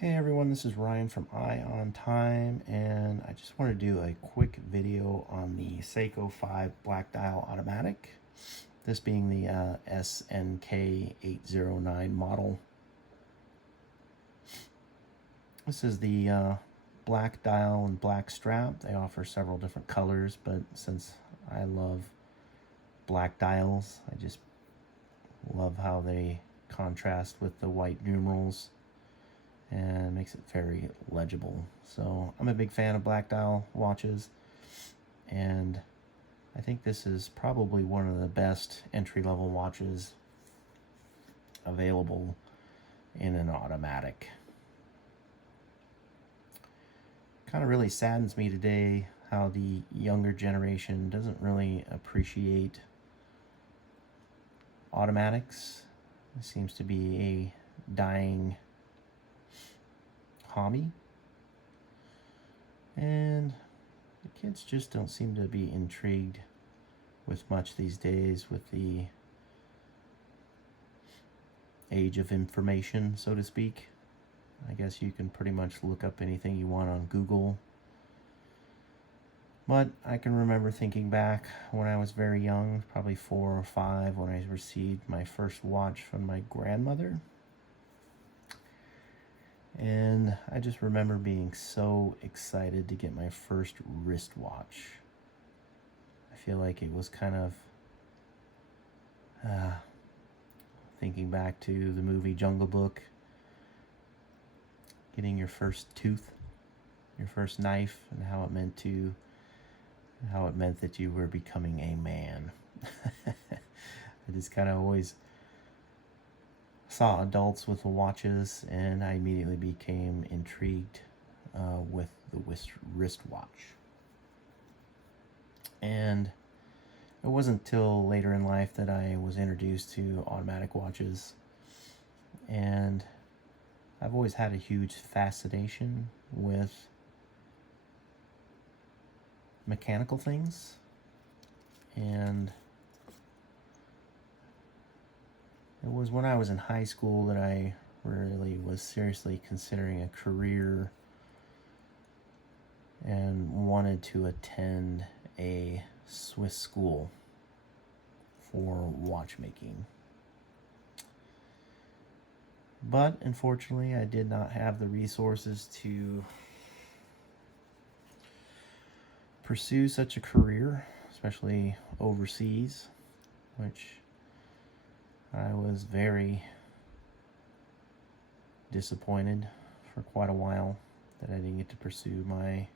Hey everyone, this is Ryan from Eye on Time, and I just want to do a quick video on the Seiko 5 black dial automatic. This being the SNK809 model. This is the black dial and black strap. They offer several different colors, but since I love black dials, I just love how they contrast with the white numerals and makes it very legible. So I'm a big fan of black dial watches, and I think this is probably one of the best entry-level watches available in an automatic. Kind of really saddens me today how the younger generation doesn't really appreciate automatics. It seems to be a dying hobby, and the kids just don't seem to be intrigued with much these days with the age of information, so to speak. I guess you can pretty much look up anything you want on Google. But I can remember thinking back when I was very young, probably 4 or 5, when I received my first watch from my grandmother. And I just remember being so excited to get my first wristwatch. I feel like it was kind of thinking back to the movie Jungle Book, getting your first tooth, your first knife, and how it meant that you were becoming a man. I just kind of always saw adults with watches, and I immediately became intrigued with the wristwatch. And it wasn't until later in life that I was introduced to automatic watches, and I've always had a huge fascination with mechanical things, and it was when I was in high school that I really was seriously considering a career and wanted to attend a Swiss school for watchmaking. But unfortunately, I did not have the resources to pursue such a career, especially overseas, which I was very disappointed for quite a while that I didn't get to pursue my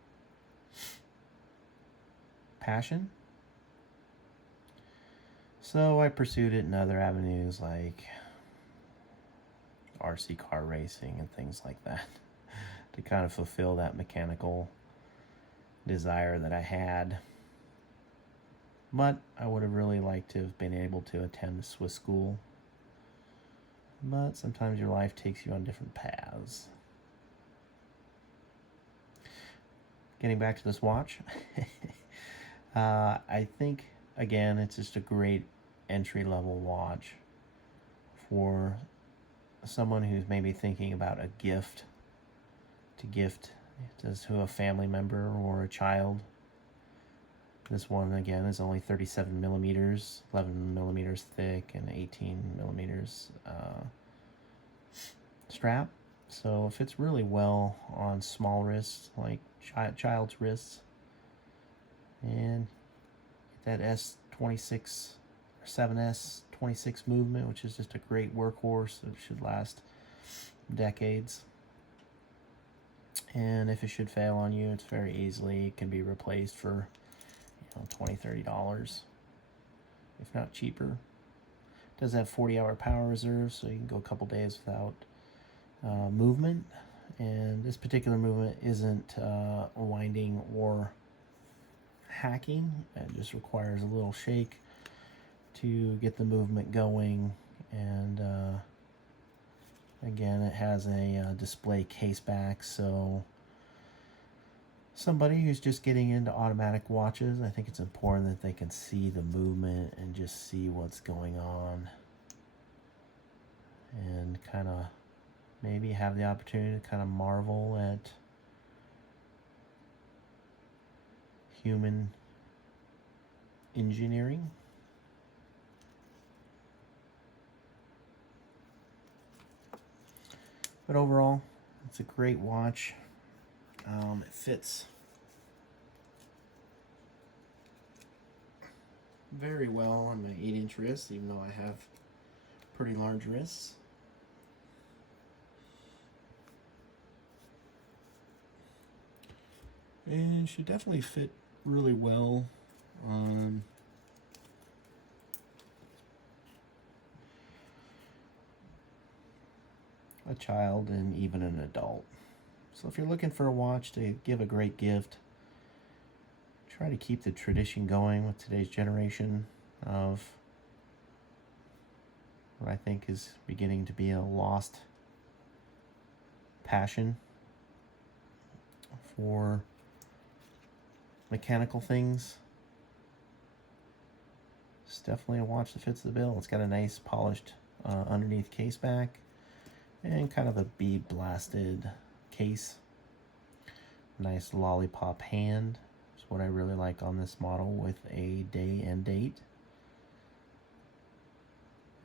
passion. So I pursued it in other avenues like RC car racing and things like that to kind of fulfill that mechanical desire that I had. But I would have really liked to have been able to attend a Swiss school. But sometimes your life takes you on different paths. Getting back to this watch, I think, again, it's just a great entry-level watch for someone who's maybe thinking about a gift to a family member or a child. This one, again, is only 37 millimeters, 11 millimeters thick, and 18 millimeters strap. So it fits really well on small wrists, like child's wrists. And that S26 or 7S26 movement, which is just a great workhorse that should last decades. And if it should fail on you, it's very easily it can be replaced for $20-$30, if not cheaper. It does have 40-hour power reserve, so you can go a couple days without movement. And this particular movement isn't winding or hacking. It just requires a little shake to get the movement going. And again, it has a display case back, so somebody who's just getting into automatic watches, I think it's important that they can see the movement and just see what's going on and kind of maybe have the opportunity to kind of marvel at human engineering. But overall, it's a great watch. It fits very well on my 8-inch wrist, even though I have pretty large wrists. And should definitely fit really well on a child and even an adult. So if you're looking for a watch to give a great gift, try to keep the tradition going with today's generation of what I think is beginning to be a lost passion for mechanical things. It's definitely a watch that fits the bill. It's got a nice polished underneath case back and kind of a bead blasted case. Nice lollipop hand is what I really like on this model, with a day and date.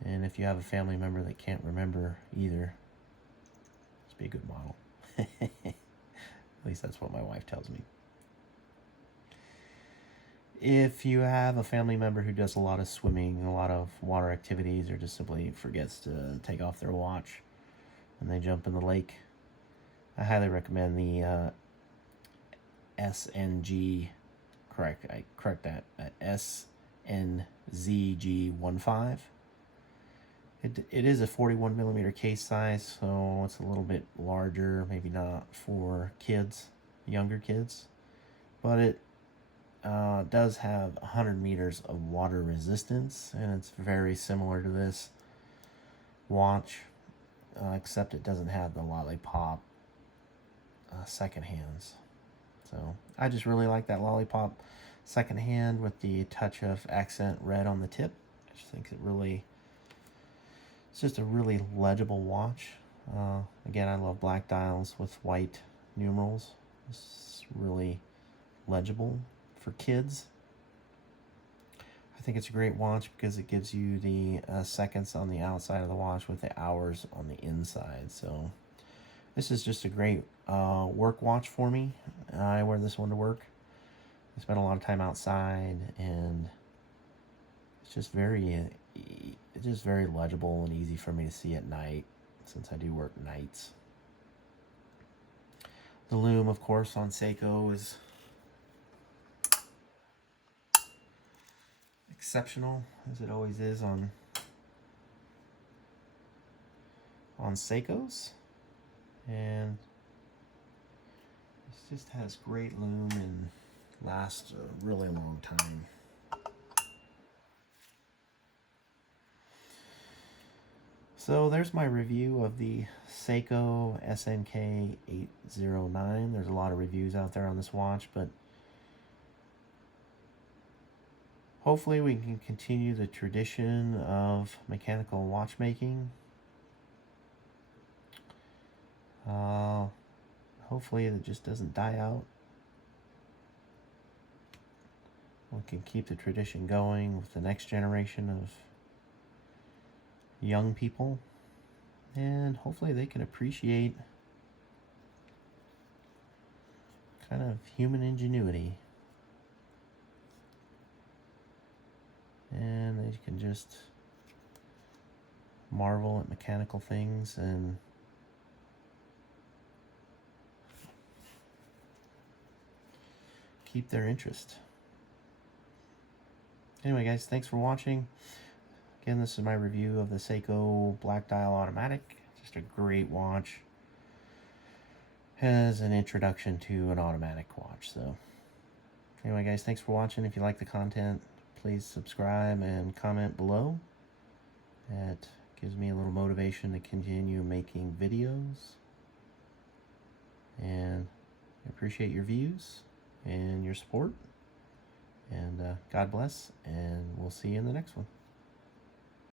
And if you have a family member that can't remember either, this would be a good model. At least that's what my wife tells me. If you have a family member who does a lot of swimming, a lot of water activities, or just simply forgets to take off their watch when they jump in the lake, I highly recommend the SNZG15. It is a 41 millimeter case size, so it's a little bit larger, maybe not for kids, younger kids, but it does have 100 meters of water resistance, and it's very similar to this watch, except it doesn't have the lollipop second hands. So I just really like that lollipop second hand with the touch of accent red on the tip. I just think it's just a really legible watch. Again, I love black dials with white numerals. It's really legible for kids. I think it's a great watch because it gives you the seconds on the outside of the watch with the hours on the inside. So this is just a great work watch for me. I wear this one to work. I spend a lot of time outside, and it's just very legible and easy for me to see at night, since I do work nights. The loom, of course, on Seiko is exceptional, as it always is on Seikos, and it just has great loom and lasts a really long time. So there's my review of the Seiko SNK809. There's a lot of reviews out there on this watch, but hopefully we can continue the tradition of mechanical watchmaking. Hopefully it just doesn't die out. We can keep the tradition going with the next generation of young people, and hopefully they can appreciate kind of human ingenuity, and they can just marvel at mechanical things and keep their interest. Anyway, guys, thanks for watching. Again, this is my review of the Seiko Black Dial Automatic. Just a great watch as an introduction to an automatic watch. So anyway, guys, thanks for watching. If you like the content, please subscribe and comment below. That gives me a little motivation to continue making videos. And I appreciate your views and your support. And God bless, and we'll see you in the next one.